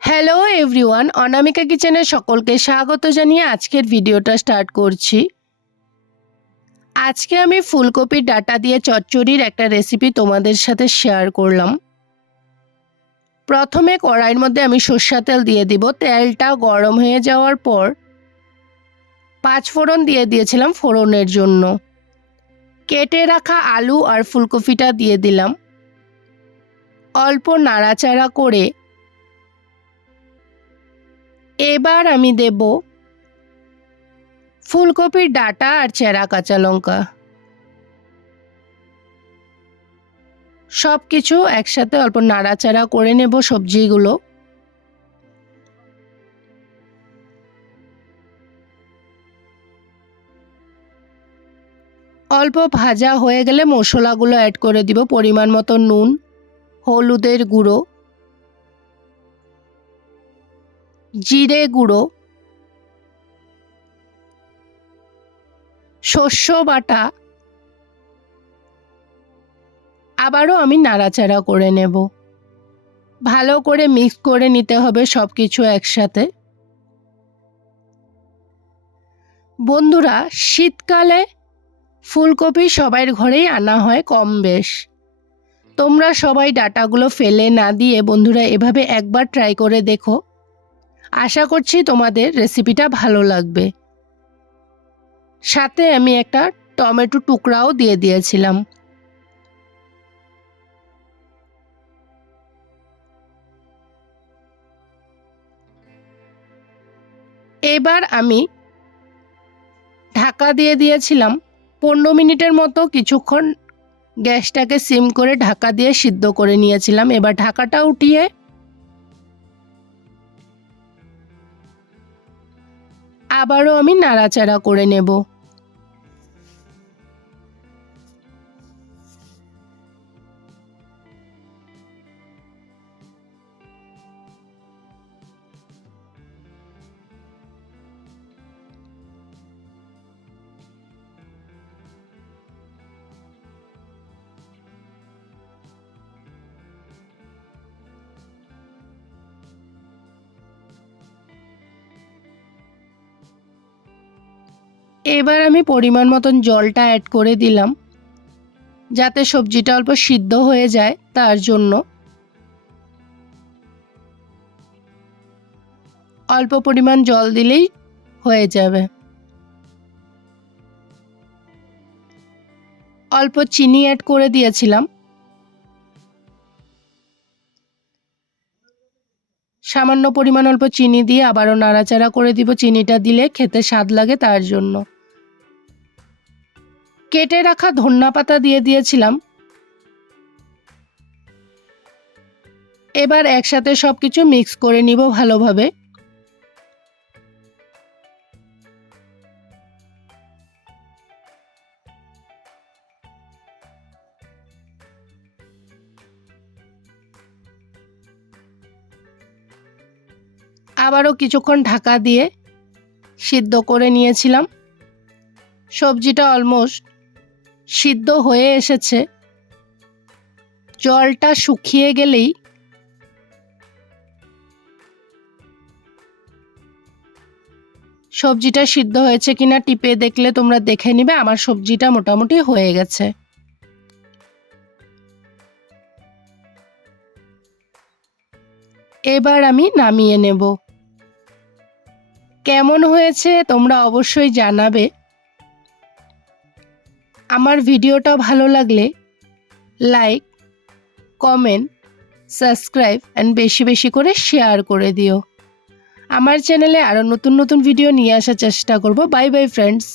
Hello everyone অনামিকা কিচেনের সকলকে স্বাগত জানিয়ে আজকের ভিডিওটা স্টার্ট করছি। আজকে আমি ফুলকপির ডাটা দিয়ে চচ্চড়ির একটা রেসিপি তোমাদের সাথে শেয়ার করলাম। প্রথমে কড়াইয়ের মধ্যে আমি সর্ষা তেল দিয়ে দিব, তেলটা গরম হয়ে যাওয়ার পর পাঁচ ফোড়ন দিয়ে দিয়েছিলাম ফোড়নের জন্য। কেটে রাখা আলু আর ফুলকপিটা দিয়ে দিলাম। অল্প নাড়াচাড়া করে এবার আমি দেব ফুলকপির ডাটা আর চেরা কাঁচা লঙ্কা। সব কিছু একসাথে অল্প নাড়াচাড়া করে নেব সবজিগুলো। অল্প ভাজা হয়ে গেলে মশলাগুলো অ্যাড করে দিব পরিমাণ মতো নুন, হলুদের গুঁড়ো। জিরে গুঁড়ো, শস্য বাটা, আবারও আমি নাড়াচাড়া করে নেব। ভালো করে মিক্স করে নিতে হবে সব কিছু একসাথে। বন্ধুরা, শীতকালে ফুলকপি সবার ঘরেই আনা হয় কম বেশ। তোমরা সবাই ডাটাগুলো ফেলে না দিয়ে বন্ধুরা এভাবে একবার ট্রাই করে দেখো। আশা করছি তোমাদের রেসিপিটা ভালো লাগবে। সাথে আমি একটা টমেটো টুকরাও দিয়ে দিয়েছিলাম। এবার আমি ঢাকা দিয়ে দিয়েছিলাম পনেরো মিনিটের মতো কিছুক্ষণ গ্যাসটাকে সিম করে ঢাকা দিয়ে সিদ্ধ করে নিয়েছিলাম। এবার ঢাকাটা উঠিয়ে আবারও আমি নাড়াচাড়া করে নেব। এবার আমি পরিমাণ মতন জলটা অ্যাড করে দিলাম, যাতে সবজিটা অল্প সিদ্ধ হয়ে যায় তার জন্য। অল্প পরিমাণ জল দিলেই হয়ে যাবে। অল্প চিনি অ্যাড করে দিয়েছিলাম। সামান্য পরিমাণ অল্প চিনি দিয়ে আবারও নাড়াচাড়া করে দিব, চিনিটা দিলে খেতে স্বাদ লাগে তার জন্য। কেটে রাখা ধন্যা পাতা দিয়ে দিয়েছিলাম। এবার একসাথে সব কিছু মিক্স করে নিব ভালোভাবে। আবারও কিছুক্ষণ ঢাকা দিয়ে সিদ্ধ করে নিয়েছিলাম। সবজিটা অলমোস্ট সিদ্ধ হয়ে এসেছে। জলটা শুকিয়ে গেলেই সবজিটা সিদ্ধ হয়েছে কিনা টিপে দেখলে তোমরা দেখে নিবে, আমার সবজিটা মোটামুটি হয়ে গেছে। এবার আমি নামিয়ে নেব। কেমন হয়েছে তোমরা অবশ্যই জানাবে। আমার ভিডিওটা ভালো লাগলে লাইক, কমেন্ট, সাবস্ক্রাইব অ্যান্ড বেশি বেশি করে শেয়ার করে দিও। আমার চ্যানেলে আরও নতুন নতুন ভিডিও নিয়ে আসার চেষ্টা করব। Bye bye friends